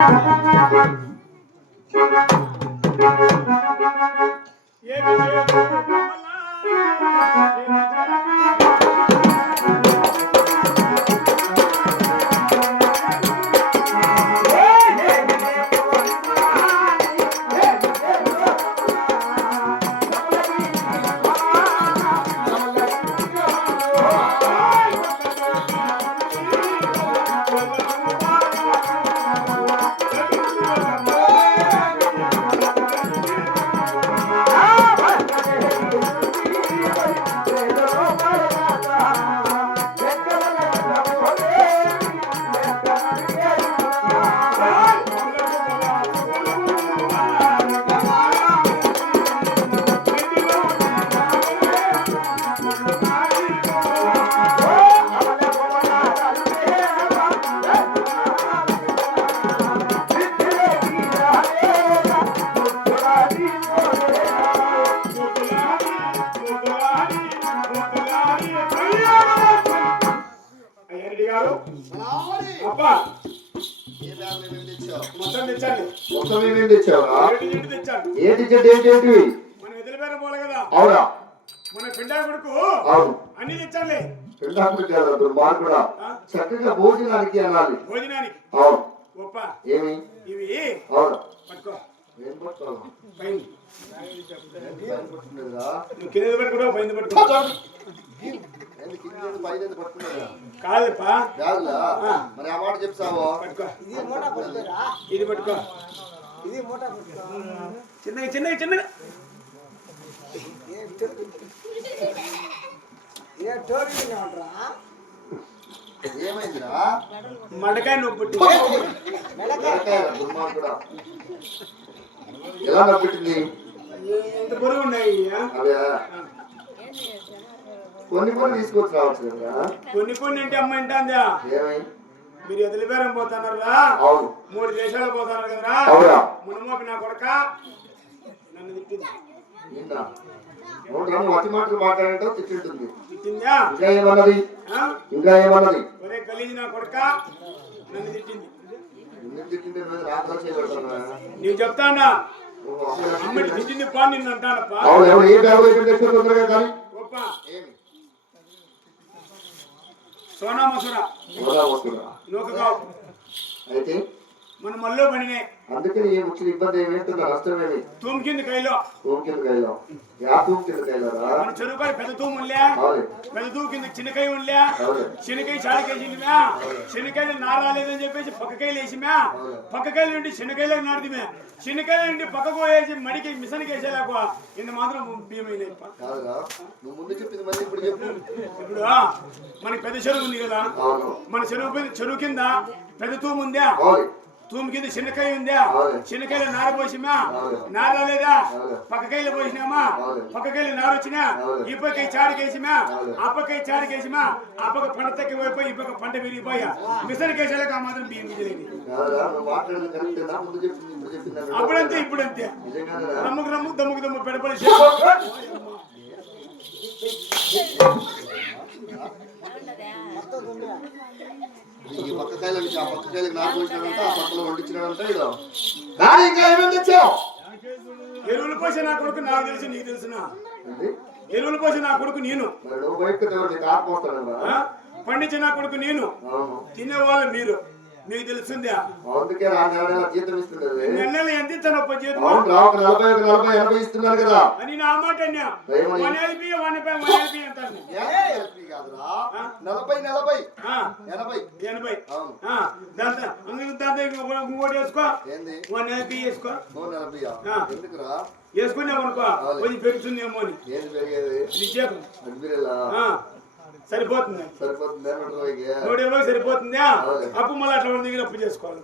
ఏంటి చెట్టు ఏంటి మన ఎదురుపేర పోలే కదా అవునా మన పిండా కొడుకు అవును అన్ని తెచ్చాలి కూడా చక్కగా భోజనానికి అనాలి భోజనానికి అవును గొప్ప ఏమి ఇవి అవును పట్టుకో ఏం పట్టుకోవాలి పైన పట్టుకునేదా నువ్వు కింద పెట్టుకుంటావు పైన పెట్టుకో కాదుపా మరి ఆ మాట చెప్తావో పట్టుకో ఇది పట్టుకో చిన్నగా చిన్నగా చిన్నగా ఏమైందిరా మడకాయ నొప్పి ఎలా నొప్పింది ఎంత పొరుగు ఉన్నాయి అవే కొన్ని కొన్ని తీసుకొచ్చి రావచ్చు కదా కొన్ని కొన్ని అంటే అమ్మ ఇంటా ఏమై మీరు ఎదిలిపేరం పోతున్నారా అవును 3 దేశాలు పోతున్నారు కదరా అవునా మునమోపి నా కొడక నన్ను తిట్టింది అతి మాటలు మాట్లాడటం తిట్టింటుంది తిట్టిందా ఇంకా ఏమన్నది ఒరే గలీజ్ నా కొడక నన్ను తిట్టింది నీవు చెప్తానా అమ్మడి తిట్టింది పా నిన్ను అంటానప్పా సోనా మసూరా అయితే మన మల్లో పడినే అందుకని ఏ ముఖ్య ఇబ్బంది ఏమేంటుందా నష్టం ఏమి తూము కింద కైలో మన చెరువుకాయ పెద్ద తూము ఉండే పెద్ద తూము కింద చిన్నకాయ ఉండే చిన్నకాయ చాడికేసిందిమే చిన్నకాయలు నారాలేదని చెప్పేసి పక్కకాయలు వేసిమే పక్కకాయలు నుండి చిన్నకాయలకు నాటిమే చిన్నకాయల నుండి పక్కకు వేసి మడికి మిషన్కి వేసేలాగా ఇంత మాత్రం బియ్యమైన ఇప్పుడు మనకి పెద్ద చెరువు ఉంది కదా మన చెరువు కింద పెద్ద తూము ఉందా తూము కింద చిన్నకాయ ఉందా చిన్నకాయలు నార పోసిమా నార లేదా పక్కకాయలు పోసినామా పక్కకాయలు నార వచ్చినా ఈ పక్క చాడికేసిమా ఆ పక్క చాడికేసిమా ఆ పక్క పంట తగ్గిపోయిపోయి ఈ పక్క పంట విరిగిపోయా మిషన్ కేసాలకు ఆ మాత్రం బియ్యం మిగిలింది అప్పుడంతే ఇప్పుడంతే రమ్ముకు రమ్ముకు దమ్ముకు దమ్ము పెడపడి ఈ పక్కకాయలు ఆ పక్కకాయలకు నాకు వచ్చినాడంట ఆ పక్కలో వండించినాడంట ఇంకా ఏమేమి తెచ్చావు ఎరువులు పోసి నా కొడుకు నాకు తెలుసు నీకు తెలుసునా ఎరువులు పోసి నా కొడుకు నేను పండించిన నా కొడుకు నేను తినేవాళ్ళు మీరు మీకు తెలుస్తుందా అందుకే జీతం ఇస్తున్నది నెలలు ఎంత ఇస్తాను జీతం 40 ఇస్తున్నారు కదా అని నా మాట 150 ఎంత 80 ఇంకోటి వేసుకో 150 వేసుకో వేసుకున్నావు అనుకో కొంచెం పెరుగుతుందేమో అని సరిపోతుంది 120 సరిపోతుందా అప్పు మళ్ళీ అట్లా ఉన్న దగ్గర అప్పు చేసుకోవాలి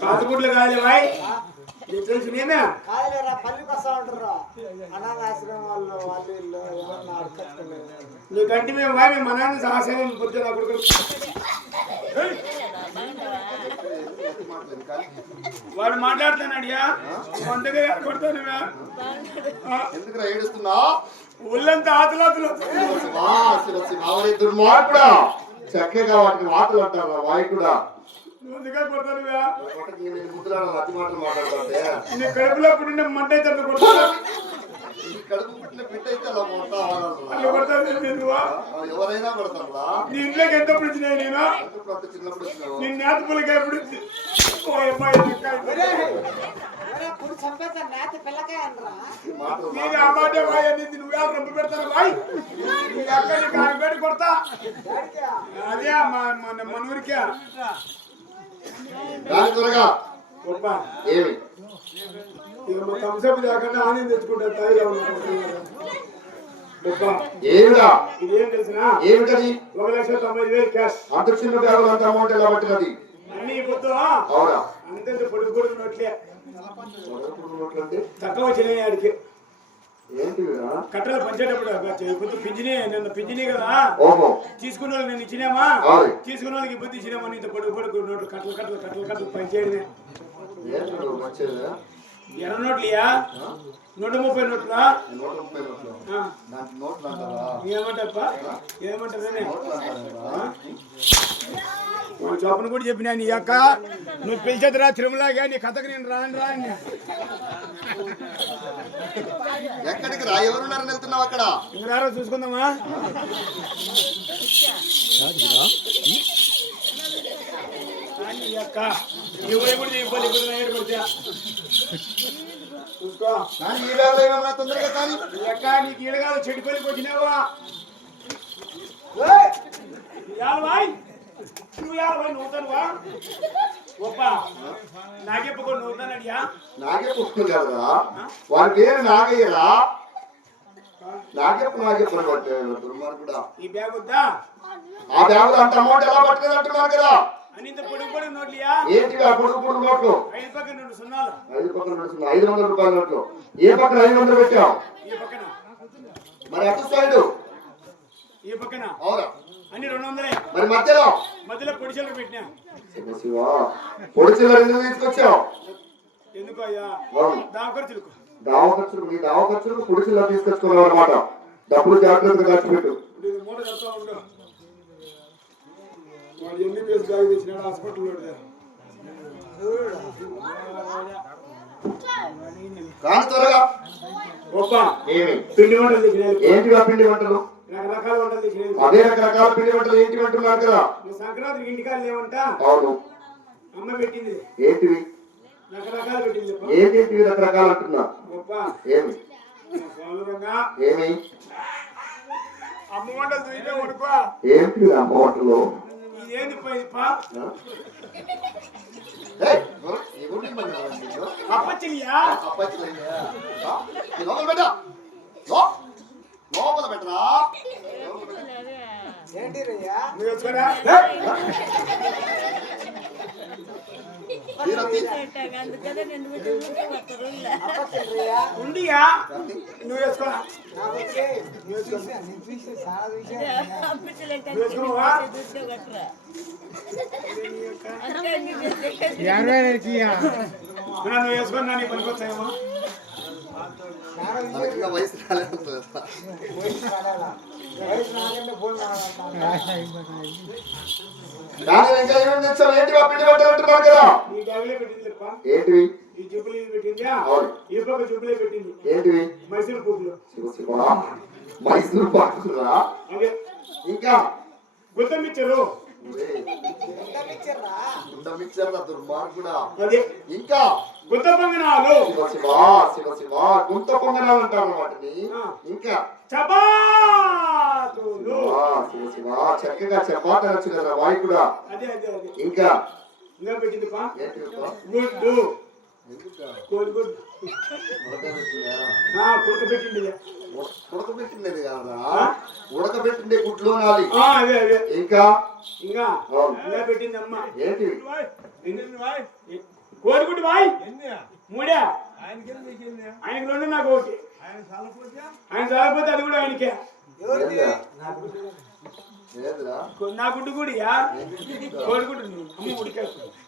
పాతగుడ్లు కాదు బాయ్ నీకు తెలిసినేమే కాదులేరా పల్లికి వస్తా ఉంటారు అనాథాశ్రమం వాళ్ళు వీళ్ళు ఎవరన్నా అడగట్లేదు. నీకంటే మేము మా నాన్న సహసేన పొద్దున అప్పుడు వాడు మాట్లాడుతున్నాడియా వందగా కొడతానువా ఎందుకు ఏడుస్తున్నా ఒళ్ళంతా ఆతులాతులు దుర్మార్గుడా చక్కగా వాటికి మాటలు అంటారు వాయికుడా ముందుగా కొడతానువా ముద్దులాడాలి అతి మాటలు మాట్లాడుతుంటే నీ కడుపులో పుట్టిన మంట అయితే అట్లా కొడతాను కడుపు పుట్టిన బిడ్డ అయితే అలా అట్లా కొడతాను నువ్వా ఎవరైనా పడతారా నీ ఇంట్లోకి ఎంత పిలిచినాయి నేను చిన్నప్పుడు వచ్చినావు నీ నేత పుల్లకాయ పిలిచి ఓ అమ్మాయి పుడి చంపేస్తారు నేత పిల్లకాయ అనరా నేను ఆ మాట వాయి అనేది నువ్వే రొమ్ము పెడతాను వాయి నీ అక్క నీకు ఆగబెట్టి కొడతా అదే మన ఊరికే దాని త్వరగా గొప్ప ఏమి థమ్స్అప్ లేకుండా ఆనందం తెచ్చుకుంటా తాయిగా గొప్ప ఏమిరా ఇదేం తెలిసినా ఏమిటది 1,90,000 క్యాష్ అంత చిన్న బ్యాగులు అంత అమౌంట్ ఎలా పట్టినది అన్ని పొద్దు అవునా అంతే పొడుగు పొడుగు నోట్లే నోట్లంటే తక్కువ వచ్చినాయి ఆడికి ఏంటివిరా కట్టలు పంచేటప్పుడు పొద్దు పింఛనే నిన్న పింఛనే కదా ఓహో తీసుకున్న వాళ్ళు నేను ఇచ్చినామా అవును తీసుకున్న వాళ్ళకి బుద్ధి ఇచ్చినామా ఇంత పొడుగు పొడుగు నోట్లు కట్టలు పంచేయడమే ఏంటి వచ్చేదా ఎర్ర నోట్లుయా 130 నోట్లా 130 నోట్లు నాకు నోట్లు అంటారా ఏమంటప్పా ఏమంటారనే నోట్లు అంటారా చొప్పున కూడా చెప్పినా నీ అక్క నువ్వు పిలిచేదిరా తిరుమలగా నీ కథకు నేను రాను అని ఎక్కడికి రా ఎవరున్నారని వెళ్తున్నావు అక్కడ ఇంక రారా చూసుకుందామా నీ అక్క ఇవ్వయి కూడా ఇవ్వాలి ఇప్పుడు పడితే చూసుకో కానీ ఈ బ్యాగులో ఏమన్నా తొందరగా కానీ నీ అక్క నీకు ఈడగాలు చెడిపోయికి వచ్చినావా యాలవాయ్ నువ్వు యాలవాయ్ నవ్వుతానువా గొప్ప నాగేప్పకు నవ్వుతానడియా నాగే పుస్తకం కదరా వారి పేరు నాగయ్యరా నాగేప్ప కొట్టాడు దుర్మార్గుడా ఈ బ్యాగ్ వద్దా ఆ బ్యాగులో అంత అమౌంట్ ఎలా పట్టుకుని అంటున్నారు కదా అని ఇంత పొడుగు పొడుగు నోట్లియా ఏంటి ఆ పొడుగు పొడుగు నోట్లు 5 పక్కన 2 సున్నాలు 5 పక్కన నడుస్తుంది 500 రూపాయల నోట్లు ఏ పక్కన 500 పెట్టావు ఈ పక్కన మరి అటు సైడ్ ఈ పక్కన అవునా అన్ని 200 మరి మధ్యలో మధ్యలో పొడిచెలు పెట్టినా శివ పొడి చిల్లర ఎందుకు తీసుకొచ్చావు ఎందుకు అయ్యా అవును దావకర్చులకు నీ దావ ఖర్చులకు పొడి చిల్లర తీసుకొచ్చుకున్నావు అనమాట డబ్బులు జాగ్రత్తగా ఖర్చు పెట్టు ఇది మూట చెప్తా ఉండు వాడు ఎన్ని పేస్ బ్యాగ్ తెచ్చినాడు హాస్పిటల్లో కానీ త్వరగా గొప్ప ఏమి పిండి వంటలు తెచ్చినాడు ఏంటిగా పిండి వంటలు రకరకాల వంటలు తెచ్చినాడు అదే రకరకాల పిండి వంటలు ఏంటి అంటున్నారు కదా నువ్వు సంక్రాంతికి ఇంటికాలు లేవంట అవును అమ్మ పెట్టింది ఏంటివి రకరకాలు పెట్టింది ఏంటి రకరకాలు అంటున్నా గొప్ప ఏమి సౌలభంగా ఏమి అమ్మ వంటలు చూస్తే ఉడుకో ఏంటి అమ్మ వంటలు ఇదేంది పైప అప్పచ్చిలియా లోపల పెట్టరా ఏంటి రయ్యా నువ్వు వచ్చారా ఉండియా నువ్వు వేసుకోరా నేను చూసి చాలా చూసాను నువ్వు వేసుకోవా నువ్వు వేసుకున్నా నీ పనికొచ్చాయేమో ఇంకా వయసు రాలేదు వయసు రాలంటే ఫోన్ దాని ఇంకా ఏమేమి తెచ్చావు ఏంటి ఆ పిండి వంటలు అంటున్నారు కదా నీ బ్యాగులే పెట్టింది లేప్ప ఏంటివి ఈ జుబ్బులు పెట్టిందా అవును ఈ పక్క జుబ్బులే పెట్టింది ఏంటివి మైసూరు పువ్వులు మైసూరు పాకురా అదే ఇంకా గుత్తం ఇచ్చారు మిక్చర్ దుర్మార్గుడా అదే ఇంకా గుత్త పొంగనాలు శివ గుంత పొంగనాలు అంటారు వాటిని ఇంకా చపాతులు శివ చక్కగా చపాత అనొచ్చు కదా వాయికుడా అదే అదే అదే ఇంకా ఇంకా పెట్టింది పా ఏంటి గుడ్డు కోడిగుడ్డు ఉడకబెట్టింది ఉడకబెట్టిండేది కాదా ఉడకబెట్టిండే గుడ్లు నాది అదే అదే ఇంకా ఇంకా ఇంకా పెట్టింది అమ్మ ఏంటి కోరుకుంటు బాయ్ ఎన్ని మూడే ఆయనకి నీకు ఎన్ని ఆయనకి రెండు నాకు ఓకే ఆయన చాలపోతే ఆయన చదవకపోతే అది కూడా ఆయనకే ఎవరికి లేదురా నా గుడ్డు కూడా కోరుకుంటు అమ్మ ఉడికేస్తుంది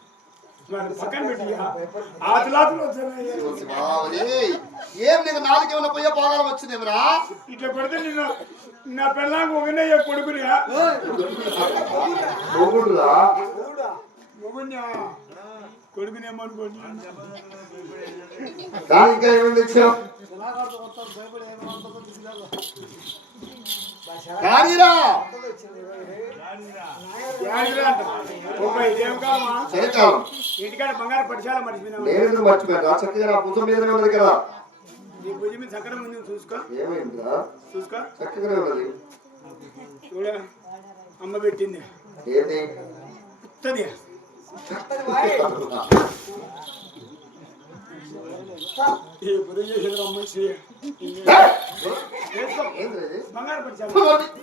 పక్కన పెట్టి ఆతులాతులు వచ్చాయి శివావరి, ఏం నీకు నాలుగేమైనా పోయే పోగాలం వచ్చిందేమిరా? ఇట్లా పెడితే నేను నా పిల్లలకు ఒకనే కొడుకునిగా మొగుడురా? మొగుని కొడుకునేమనుకోండి దాని ఇంకా ఏమేమి తెచ్చావు? కానీరా ఇదేం కావా చలికాలం. ఇంటికాడ బంగారు పడిచాల మర్చిపోయినా నేను మర్చిపోయాను. ఆ చక్కగా నా భుజం మీదనే ఉన్నది కదా. నీ భుజం మీద చక్రం ఉంది చూసుకో ఏమైందిరా? చూసుకో చక్కగానే ఉన్నది. చూడ అమ్మ పెట్టింది ఏంటి? ఉత్తది ఎప్పుడు చేసేది అమ్మ ఏంద్రా ఇది? బంగారు పడిచాల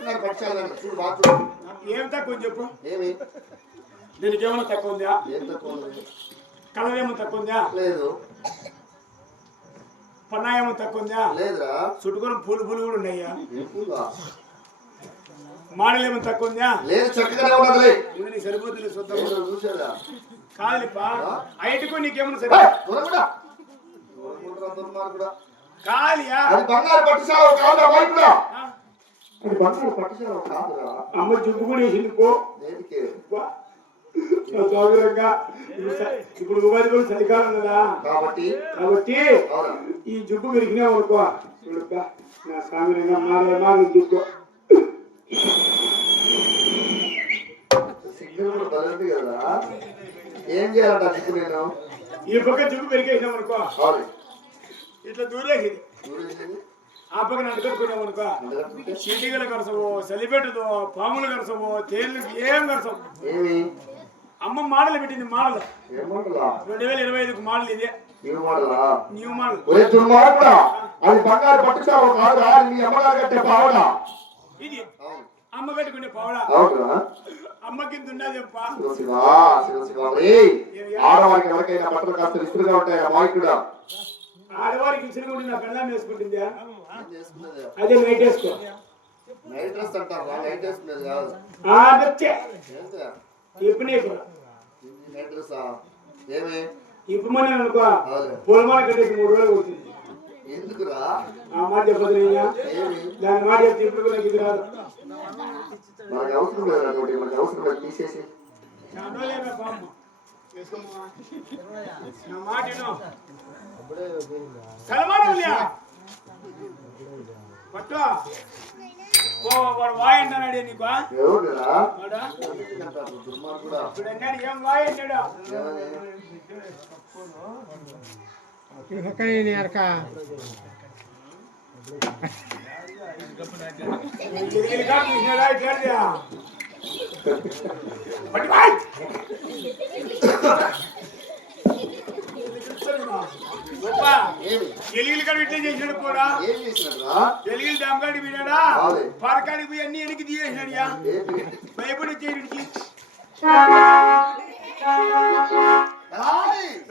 నాకు పచ్చాలంట. చూడు బాగా ఏం తక్కువ చెప్పు ఏమి? దీనికి ఏమైనా తక్కువ ఉందా ఏం తక్కువ ఉన్నది? కలర్ ఏమో తక్కువ ఉందా లేదు పన్నా ఏమో తక్కువ ఉందా లేదురా. చుట్టుకొని పూలు పూలు కూడా ఉన్నాయా ఏ పూలా? మాడలు ఏమో తక్కువ ఉందా లేదు చక్కగానే ఉన్నది. ఇది నీకు సరిపోతుంది చూద్దాం నేను చూసారా? కాదులేపా ఐటుకు నీకేమన్నా ఏయ్, సరి దూరముడా. దూరముడురా, దుర్మార్గుడా. కాలియా అది బంగారు పట్టుశాల కాదురా వైపుడా. అది బంగారు పట్టుశాల కాదురా. అమ్మ జుట్టు కూడా వేసింది పో దేనికి? పో. సౌకర్యంగా ఇప్పుడు ఉగాది కూడా చలికాలం కదా కాబట్టి కాబట్టి అవునా? ఈ జుట్టు పెరిగినావు అనుకో చూడక్క నా సామిరంగా మారు జుట్టు సిగ్నల్ కూడా బలంది కదా. ఏం చేయాలంట చిక్కు నేను? ఈ పక్క జుట్టు పెరిగేసినాం అనుకో అవును. ఇట్లా దూరేసింది దూరేసింది. ఆ పక్కన అడ్డుకట్టుకున్నాం అనుకో ఎందుకంటే చీటీగలు కరసవు చలిపెట్టదు పాములు కరసవు తేళ్ళు ఏం కరసవు ఏమి? అమ్మ మోడల్ పెట్టింది మోడల్ ఏమంటలా? 2025 మోడల్ ఇదే ఏం మోడలా? న్యూ మోడల్ ఒరే దుర్మార్గుడా, అది బంగారు పట్టుశాల కాదురా. అది మీ అమ్మగారు కట్టే పావడా. ఇది అవును. అమ్మ కట్టుకునే పవడా అవునురా. అమ్మకి ఉన్నదేప్పా శివశివా, శివశివా. ఏయ్, ఆడవారికి ఎవరికైనా బట్టలు కాస్త విసురుగా ఉంటాయి మాయకుడా. ఆడవారికి విసిరుగుండి నా పెళ్ళాం వేసుకుంటుంది ఏం చేసుకునేది? అదే నైట్ వేసుకో నైట్ డ్రెస్ అంటారా? నైట్ వేసుకునేది కాదు. నచ్చే ఏంటా? ఇప్పుడు నీకు ఇది నైట్ డ్రెస్సా? ఏమి? ఇప్పుడు మనం అనుకో అవును. పొలమాన కట్టేసి 3 రోజులు అవుతుంది ఎందుకురా? ఆ మాట చెప్పదు నేనా ఏమి? దాని మాట చెప్తే ఇప్పుడు కూడా నాకు ఇది రాదు మనకి అవసరం లేదు అనుకోండి. మనకి అవసరం లేదు, తీసేసి. చాలేమే బామ్మ వేసుకోమ్మా నా మాట విను సలమానవులే పట్టు వాడు వాయి అంటున్నాడే నీకు ఎవరురా? వాడా దుర్మార్గుడా. ఇప్పుడు అన్నాడు ఏం వాయి అన్నాడు ఏమని? ఏమి? ఎలిగిలి కాడ ఇట్లా చేసినాడు కూడా ఏం చేసినారా? ఎలిగిలి దామకాడి వినాడా అవును. పారకాడికి పోయి అన్ని వెనక్కి తీసేసినాడు ఏంటి? భయపడి వచ్చేటికి రాని.